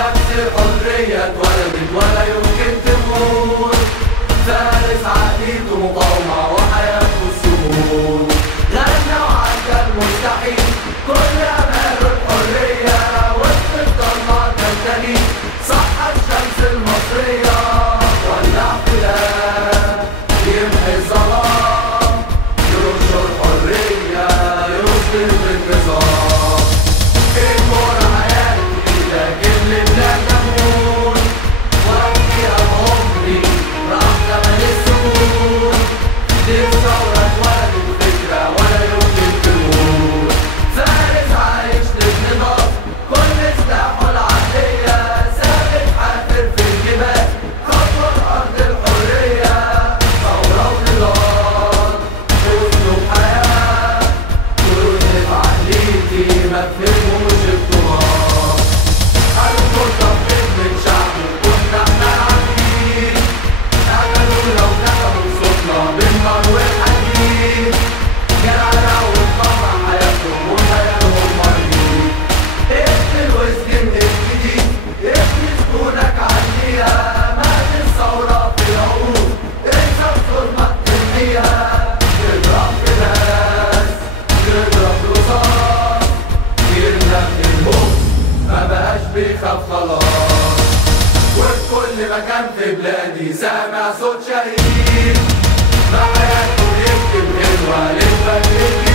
شمس الحرية اتولدت ولا يمكن تموت، فارس عقيدته مقاومة وحياته السهول، غنى وعدى المستحيل كل أماله الحرية، وسط الضلمة تمتلي صح الشمس المصرية، ولع احتلال يمحي الظلام، ينشر حرية يصدر بالنظام، الكورة حياتي لكن لبلاد أمون، وأبكيها بعمري راح زمن السكون، دي الثورة اتولدت فكرة ولا يمكن تموت، فارس عايش للنضال كل سلاحه العقلية، ثابت حافر في الجبال خطوة أرض الحرية، ثورة ونضال أسلوب حياة ورد عقليتي ما بفهموش التراب، الخطة بخدمة شعبه كنا احنا عارفين، قتلوا لو كتبوا صوتنا بالنار والحديد، جرعنا وانقطع حياتهم وخيالهم مريض، اقتل واسجن الجديد ابني سكونك عليها، مات الثورة في العقول انسى الظلمة تمحيها، تضرب في ناس تضرب رصاص يرمى في الموت مبقاش بيخاف خلاص، وفي كل مكان في بلادي سامع صوت شهيد، ما حياته يكتب غنوة للفجر.